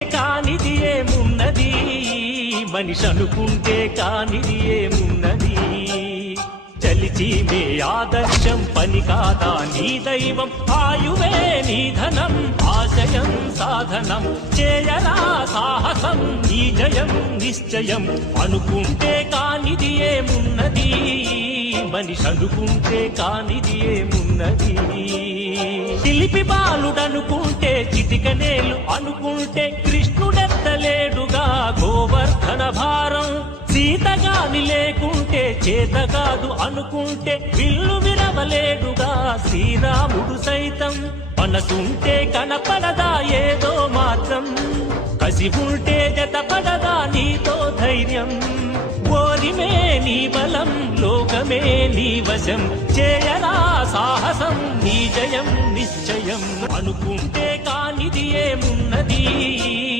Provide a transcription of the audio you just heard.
కానిది ఏమున్నది మనిషి అనుకుంటే కానిది ఏమున్నది చలిచి మే ఆదర్శం పని కాదా నీ దైవం ఆయువే నీ ధనం ఆశయం సాధనం చేయరా సాహసం నీ జయం నిశ్చయం అనుకుంటే కానిది ఏమున్నది మనిషి అనుకుంటే కానిది ఏమున్నది చిలిపి బాలుడనుకుంటే చిటికనేలు అనుకుంటే కృష్ణుడెత్తలేడుగా గోవర్ధన భారం సీతగాని లేకుంటే చేతగాదు అనుకుంటే విల్లు విరవలేడుగా శ్రీరాముడు సైతం మనసుంటే కనపడదా ఏదో మాత్రం కసి ఉంటే జతపడదా నీతో ధైర్యం ఓరిమే నీ బలం లోకమే నీ వశం చేయరా సాహసం నీ జయం నిశ్చయం అనుకుంటే